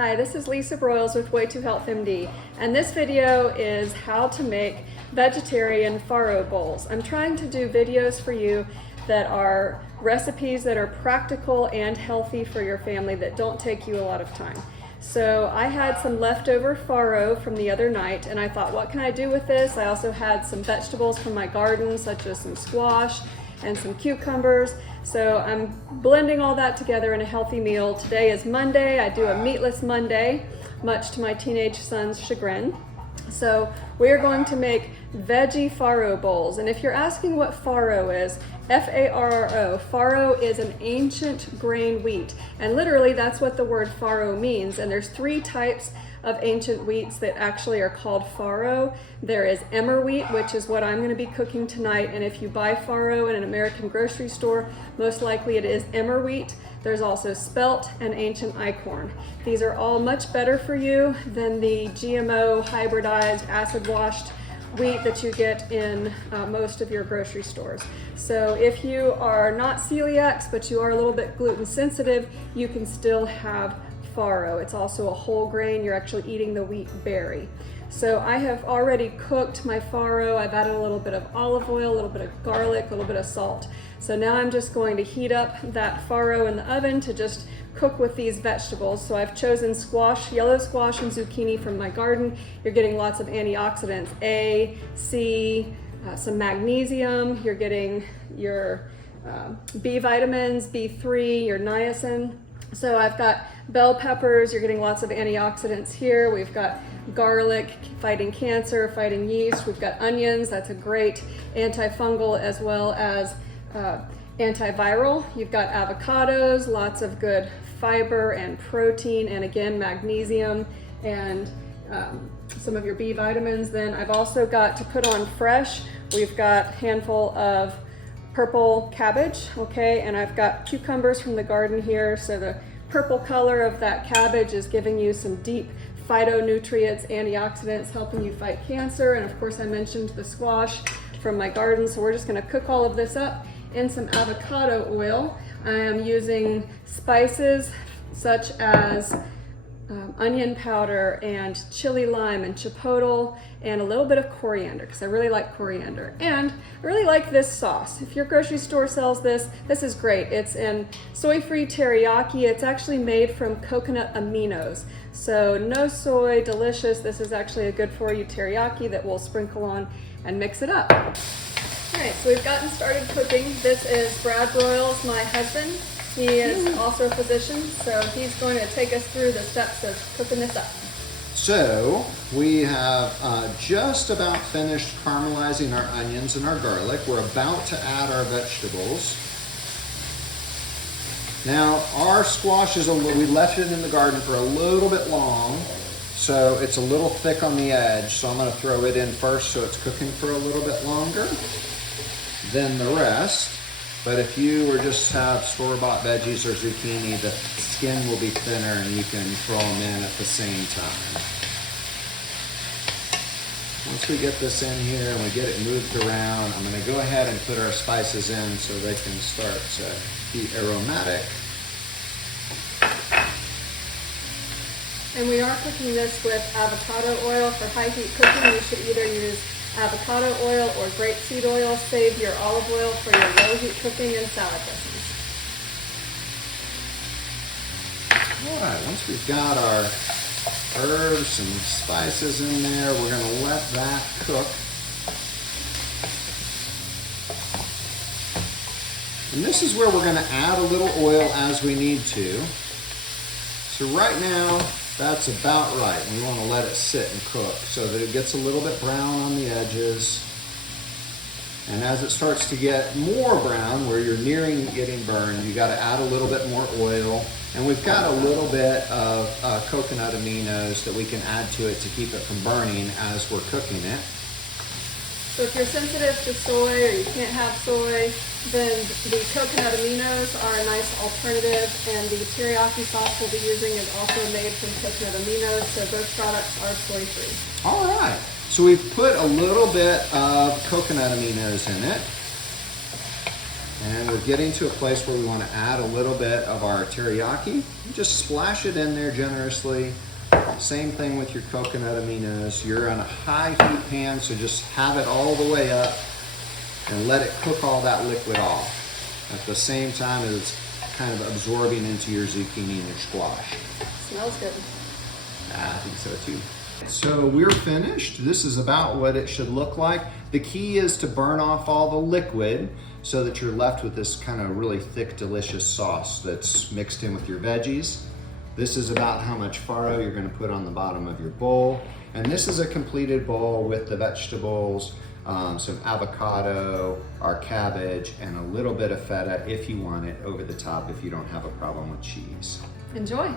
Hi, this is Lisa Broyles with Way to Health MD, and this video is how to make vegetarian farro bowls. I'm trying to do videos for you that are recipes that are practical and healthy for your family that don't take you a lot of time. So I had some leftover farro from the other night, and I thought, what can I do with this? I also had some vegetables from my garden, such as some squash and some cucumbers. So I'm blending all that together in a healthy meal. Today is Monday. I do a meatless Monday, much to my teenage son's chagrin. So we are going to make veggie farro bowls. And if you're asking what farro is, F-A-R-R-O, farro is an ancient grain wheat. And literally that's what the word farro means. And there's three types of ancient wheats that actually are called farro. There is emmer wheat, which is what I'm going to be cooking tonight. And if you buy farro in an American grocery store, most likely it is emmer wheat. There's also spelt and ancient einkorn. These are all much better for you than the GMO, hybridized, acid-washed wheat that you get in most of your grocery stores. So if you are not celiacs, but you are a little bit gluten sensitive, you can still have farro. It's also a whole grain. You're actually eating the wheat berry. So I have already cooked my farro. I've added a little bit of olive oil, a little bit of garlic, a little bit of salt. So now I'm just going to heat up that farro in the oven to just cook with these vegetables. So I've chosen squash, yellow squash and zucchini from my garden. You're getting lots of antioxidants, A, C, some magnesium. You're getting your B vitamins, B3, your niacin. So I've got bell peppers, you're getting lots of antioxidants here. We've got garlic, fighting cancer, fighting yeast. We've got onions, that's a great antifungal as well as antiviral. You've got avocados, lots of good fiber and protein, and again, magnesium and some of your B vitamins. Then I've also got to put on fresh. We've got a handful of purple cabbage, okay, and I've got cucumbers from the garden here, so the purple color of that cabbage is giving you some deep phytonutrients, antioxidants, helping you fight cancer. And of course I mentioned the squash from my garden, so we're just going to cook all of this up in some avocado oil. I am using spices such as onion powder and chili lime and chipotle and a little bit of coriander because I really like coriander. And I really like this sauce. If your grocery store sells this, this is great. It's in soy-free teriyaki. It's actually made from coconut aminos. So no soy, delicious. This is actually a good for you teriyaki that we'll sprinkle on and mix it up. All right, so we've gotten started cooking. This is Brad Broyles, my husband. He is also a physician, so he's going to take us through the steps of cooking this up. So we have just about finished caramelizing our onions and our garlic. We're about to add our vegetables. Now our squash is we left it in the garden for a little bit long, so it's a little thick on the edge. So I'm going to throw it in first so it's cooking for a little bit longer than the rest. But if you or just have store-bought veggies or zucchini, the skin will be thinner and you can throw them in at the same time. Once we get this in here and we get it moved around, I'm going to go ahead and put our spices in so they can start to be aromatic. And we are cooking this with avocado oil. For high heat cooking, you should either use avocado oil or grapeseed oil. Save your olive oil for your low heat cooking and salad dressings. All right, once we've got our herbs and spices in there, we're going to let that cook. And this is where we're going to add a little oil as we need to. So right now, that's about right. We want to let it sit and cook so that it gets a little bit brown on the edges. And as it starts to get more brown, where you're nearing getting burned, you got to add a little bit more oil. And we've got a little bit of coconut aminos that we can add to it to keep it from burning as we're cooking it. So if you're sensitive to soy or you can't have soy, then the coconut aminos are a nice alternative, and the teriyaki sauce we'll be using is also made from coconut aminos, so both products are soy-free. All right, so we've put a little bit of coconut aminos in it. And we're getting to a place where we want to add a little bit of our teriyaki. Just splash it in there generously. Same thing with your coconut aminos. You're on a high heat pan, so just have it all the way up and let it cook all that liquid off. At the same time as it's kind of absorbing into your zucchini and your squash. Smells good. I think so too. So we're finished. This is about what it should look like. The key is to burn off all the liquid so that you're left with this kind of really thick, delicious sauce that's mixed in with your veggies. This is about how much farro you're going to put on the bottom of your bowl. And this is a completed bowl with the vegetables, some avocado, our cabbage, and a little bit of feta if you want it over the top if you don't have a problem with cheese. Enjoy.